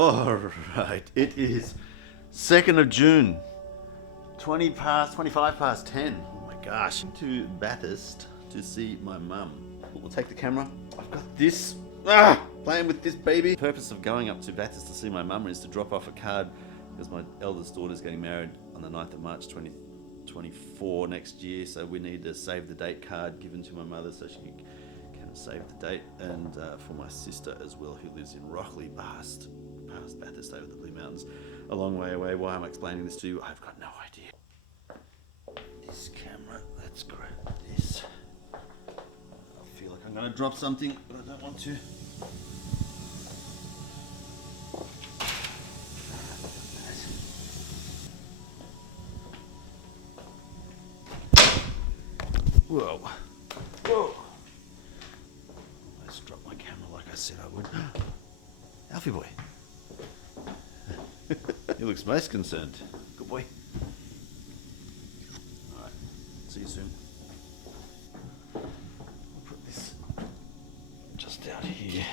Alright, it is 2nd of June, 25 past 10. Oh my gosh. To Bathurst to see my mum. We'll take the camera. I've got this. Playing with this baby. The purpose of going up to Bathurst to see my mum is to drop off a card because my eldest daughter's getting married on the 9th of March 2024 next year. So we need a save the date card given to my mother so she can save the date. And for my sister as well, who lives in Rockley, past Bathurst over the Blue Mountains, a long way away. Why I'm explaining this to you, I've got no idea. This camera, let's grab this. I feel like I'm going to drop something, but I don't want to. Whoa. Whoa. Let's drop my camera like I said I would. Alfie boy. He looks most concerned. Good boy. Alright, see you soon. I'll put this just out here.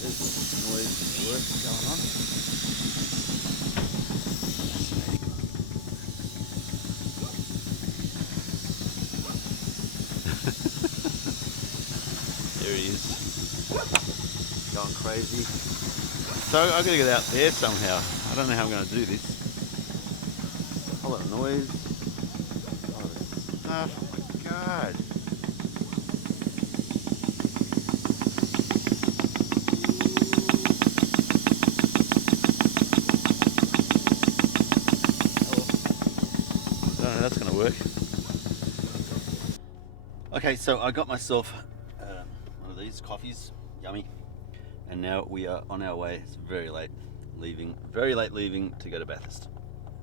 There's some noise and work going on. There he is. Going crazy. So I've got to get out there somehow. I don't know how I'm going to do this. A whole lot of noise. A lot of stuff. Oh my god. I don't know how that's going to work. Okay, so I got myself one of these coffees. Yummy. And now we are on our way. It's very late leaving to go to Bathurst.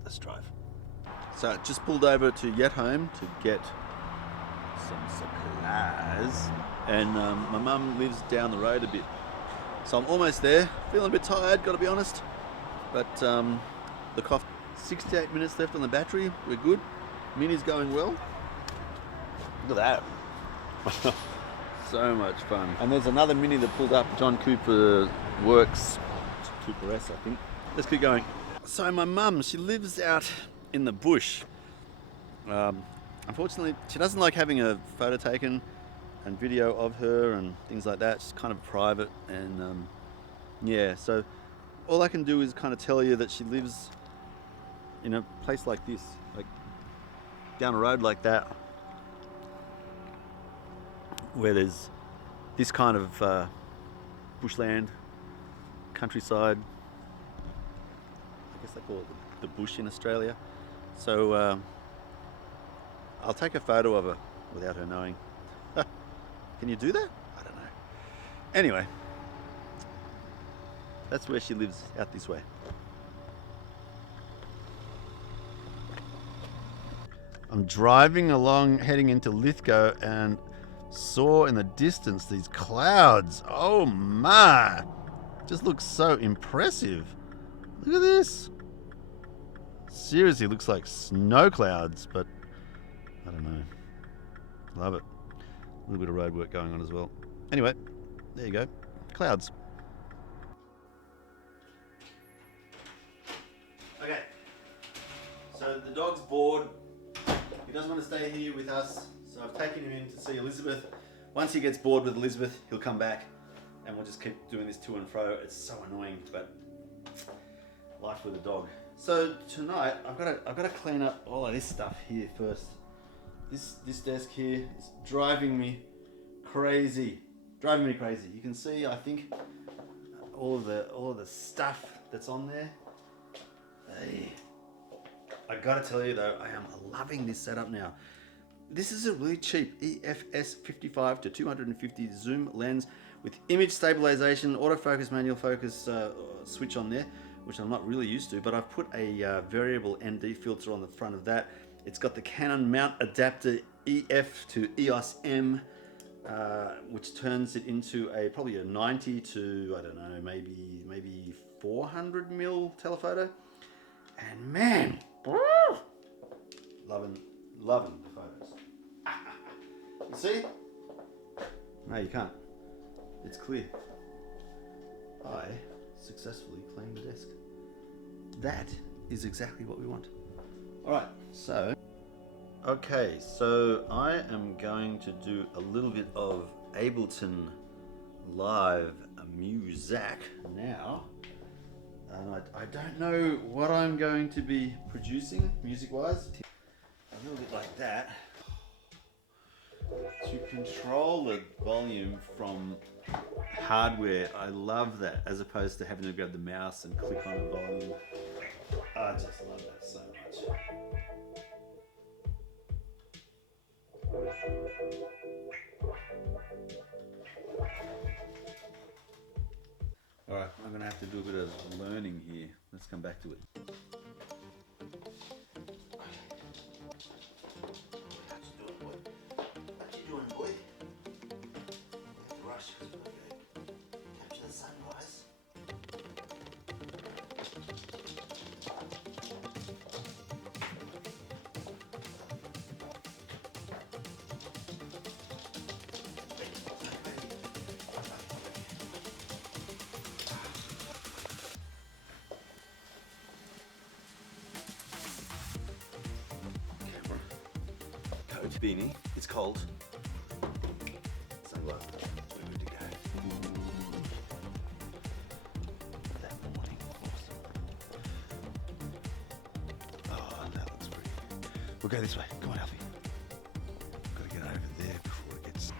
Let's drive. So I just pulled over to Yet Home to get some supplies. And my mum lives down the road a bit. So I'm almost there. Feeling a bit tired, gotta be honest. But the coffee, 68 minutes left on the battery. We're good. Mini's going well. Look at that. So much fun. And there's another Mini that pulled up. John Cooper Works. Cooper S, I think. Let's keep going. So my mum, she lives out in the bush. Unfortunately, she doesn't like having a photo taken and video of her and things like that. She's kind of private. And yeah, so all I can do is kind of tell you that she lives in a place like this. Like down a road like that, where there's this kind of bushland, countryside. I guess they call it the bush in Australia. So I'll take a photo of her without her knowing. Can you do that? I don't know. Anyway, that's where she lives, out this way. I'm driving along, heading into Lithgow, and saw in the distance these clouds. Oh my! Just looks so impressive. Look at this. Seriously, looks like snow clouds, but I don't know. Love it. A little bit of road work going on as well. Anyway, there you go. Clouds. Okay. So the dog's bored. He doesn't want to stay here with us. So I've taken him in to see Elizabeth. Once he gets bored with Elizabeth, he'll come back and we'll just keep doing this to and fro. It's so annoying, but life with a dog. So tonight, I've got to clean up all of this stuff here first. This desk here is driving me crazy. You can see, I think, all of the stuff that's on there. Hey. I gotta tell you though, I am loving this setup now. This is a really cheap EFS 55 to 250 zoom lens with image stabilization, autofocus, manual focus switch on there, which I'm not really used to, but I've put a variable ND filter on the front of that. It's got the Canon mount adapter EF to EOS M, which turns it into probably a 90 to, I don't know, maybe 400 mil telephoto. And man, loving the photos. You see? No, you can't. It's clear. I successfully cleaned the desk. That is exactly what we want. Alright, so... Okay, so I am going to do a little bit of Ableton Live music now. And I don't know what I'm going to be producing, music-wise. A little bit like that. To control the volume from hardware, I love that, as opposed to having to grab the mouse and click on the volume. I just love that so much. Alright, I'm going to have to do a bit of learning here. Let's come back to it. Beanie, it's cold. Sunglasses, we're good to go. That morning, awesome. Oh, that looks pretty. We'll go this way. Come on, Alfie. Gotta get over there before it gets...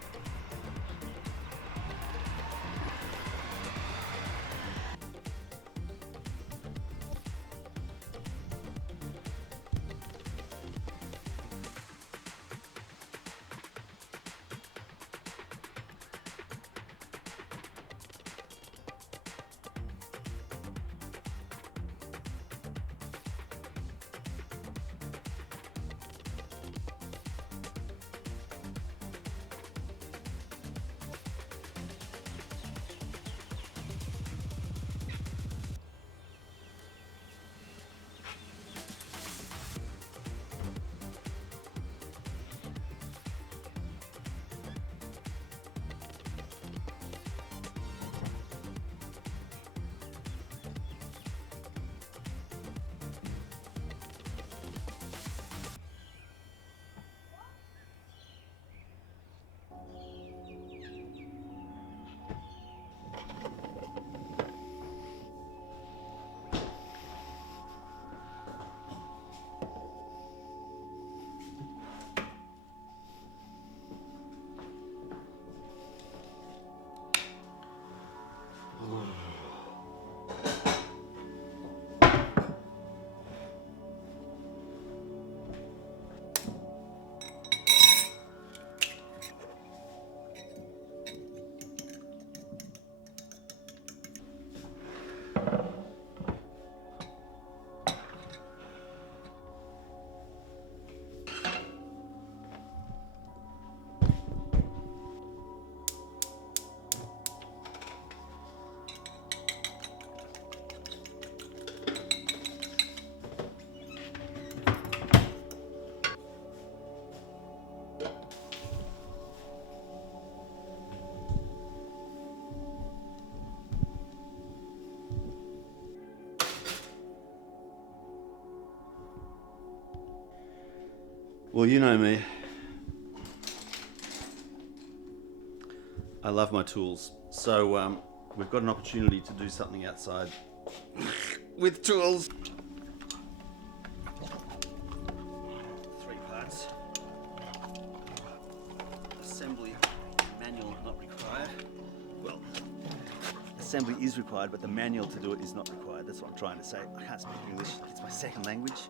Well, you know me. I love my tools. So we've got an opportunity to do something outside with tools. 3 parts. Assembly manual not required. Well, assembly is required, but the manual to do it is not required. That's what I'm trying to say. I can't speak English. It's my second language.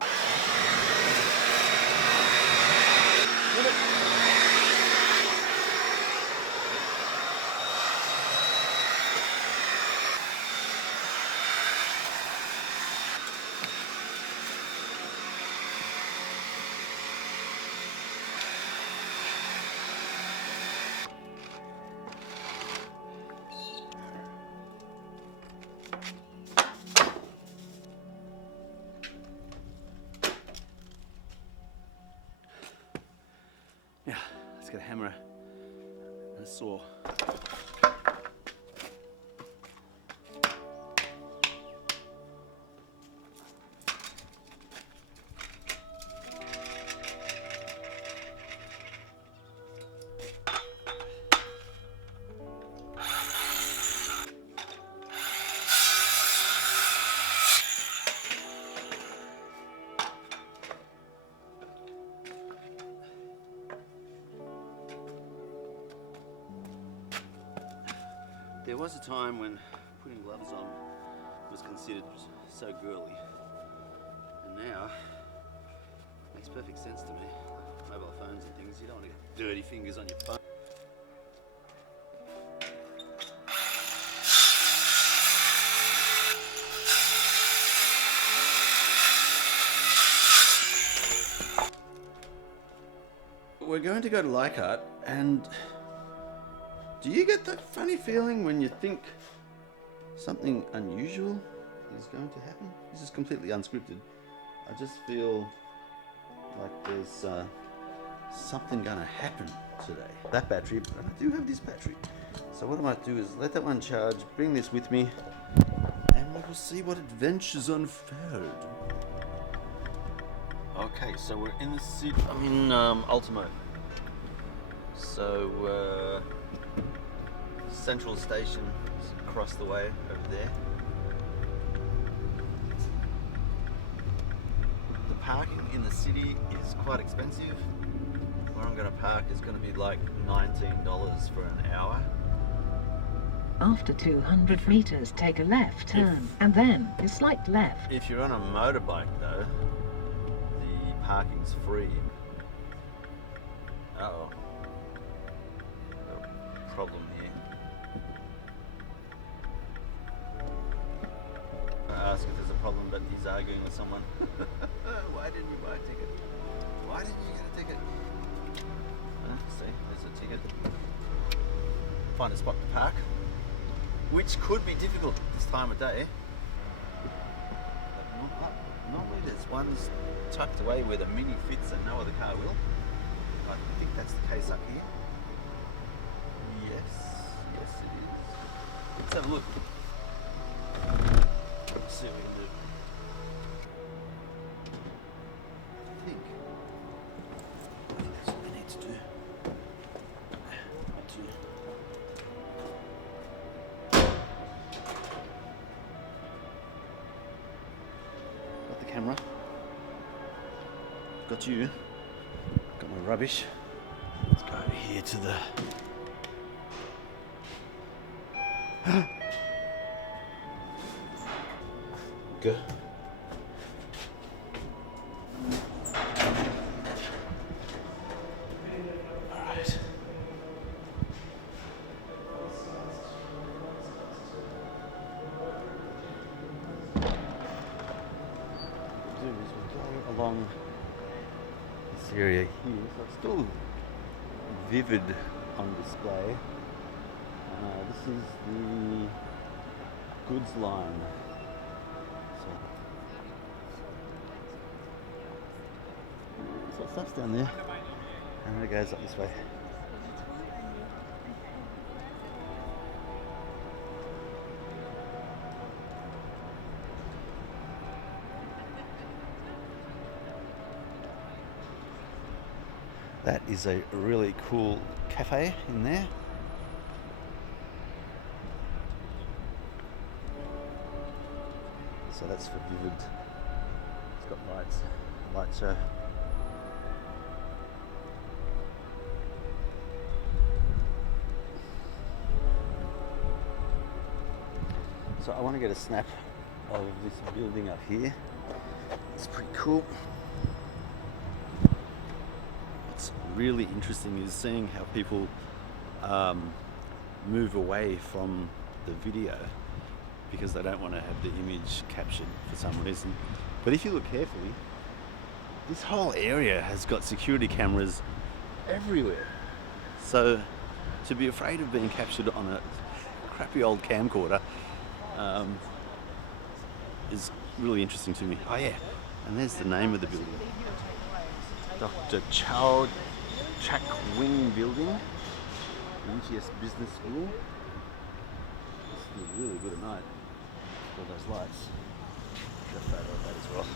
Yeah, let's get a hammer and a saw. There was a time when putting gloves on was considered so girly, and now it makes perfect sense to me. Like mobile phones and things, you don't want to get dirty fingers on your phone. We're going to go to Leichhardt, and do you get that funny feeling when you think something unusual is going to happen? This is completely unscripted. I just feel like there's something going to happen today. That battery, but I do have this battery. So what I might do is let that one charge, bring this with me, and we will see what adventures unfold. Okay, so we're in the city. I'm in Ultimo. So Central Station is across the way over there. The parking in the city is quite expensive. Where I'm going to park is going to be like $19 for an hour. After 200 meters, take a left turn and then a slight left. If you're on a motorbike though, the parking's free. Uh-oh. Got a problem here. I ask if there's a problem, but he's arguing with someone. Why didn't you buy a ticket? Why didn't you get a ticket? See, there's a ticket. Find a spot to park, which could be difficult this time of day. But normally there's ones tucked away where the Mini fits and no other car will. I think that's the case up here. Yes, yes it is. Let's have a look. Let's see what we can do. I think that's what we need to do. Got the camera. Got you. Got my rubbish. Let's go over here to the... Go. Alright. We're going along this area here, so it's still vivid on display. This is the goods line. So stuff's down there, and it goes up this way. That is a really cool cafe in there. So that's for vivid. It's got light show. So I want to get a snap of this building up here. It's pretty cool. What's really interesting is seeing how people move away from the video because they don't want to have the image captured for some reason. But if you look carefully, this whole area has got security cameras everywhere. So to be afraid of being captured on a crappy old camcorder is really interesting to me. Oh yeah, and there's the name of the building. Dr. Chow Chak Wing Building. UTS Business School. This is really good at night. All those lights. Get a photo of that as well.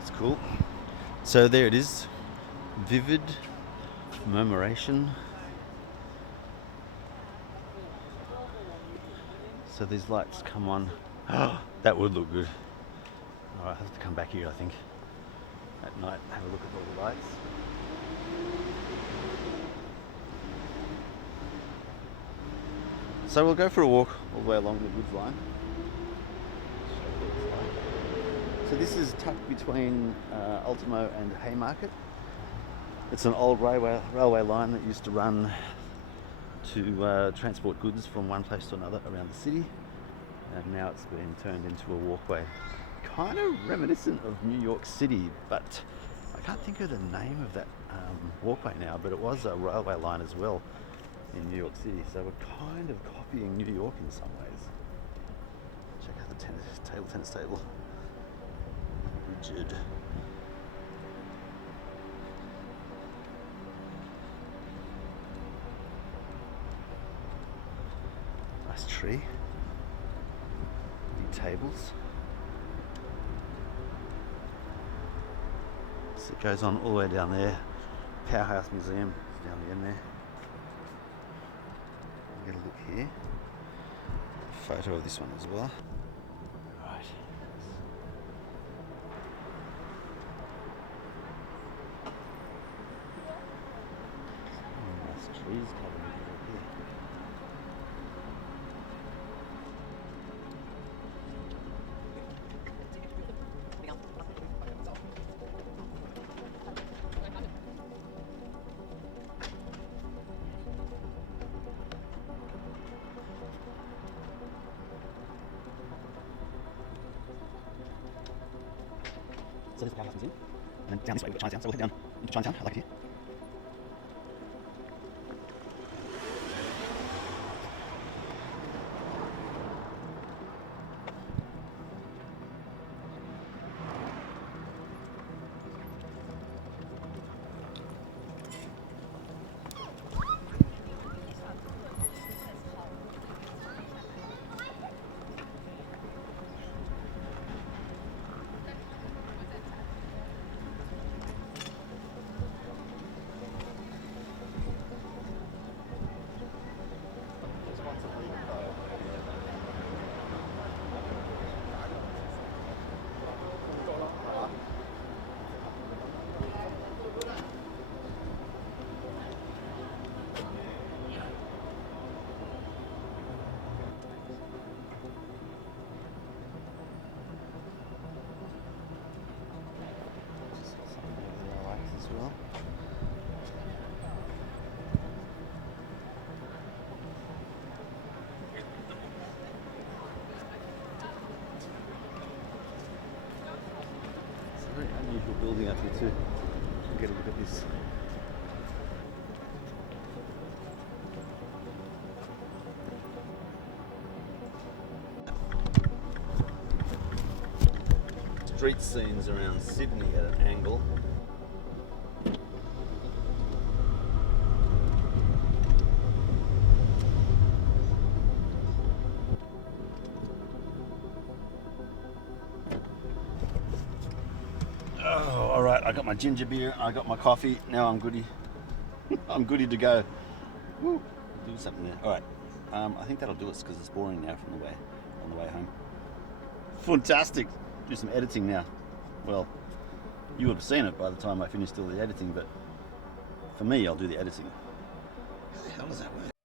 It's cool. So there it is. Vivid commemoration. So these lights come on. That would look good. All right, I have to come back here, I think, at night, have a look at all the lights. So we'll go for a walk all the way along the goods line. So this is tucked between Ultimo and Haymarket. It's an old railway line that used to run to transport goods from one place to another around the city, and now it's been turned into a walkway. Kind of reminiscent of New York City, but I can't think of the name of that walkway now, but it was a railway line as well in New York City, so we're kind of copying New York in some ways. Check out the tennis table. Rigid. Nice tree. Big tables. So it goes on all the way down there. Powerhouse Museum is down the end there. Get a look here. A photo of this one as well. Right. Nice trees covering it all here. So there's the Powerhouse Museum, and then down this way we've got Chinatown, so we'll head down into Chinatown. I like it here. Well. It's a very unusual building out here too. We'll get a look at this. Street scenes around Sydney at an angle. Oh, all right, I got my ginger beer, I got my coffee, now I'm goody. I'm goody to go. Woo, do something there. All right, I think that'll do us because it's boring now on the way home. Fantastic. Do some editing now. Well, you would have seen it by the time I finished all the editing, but for me, I'll do the editing. How the hell does that work?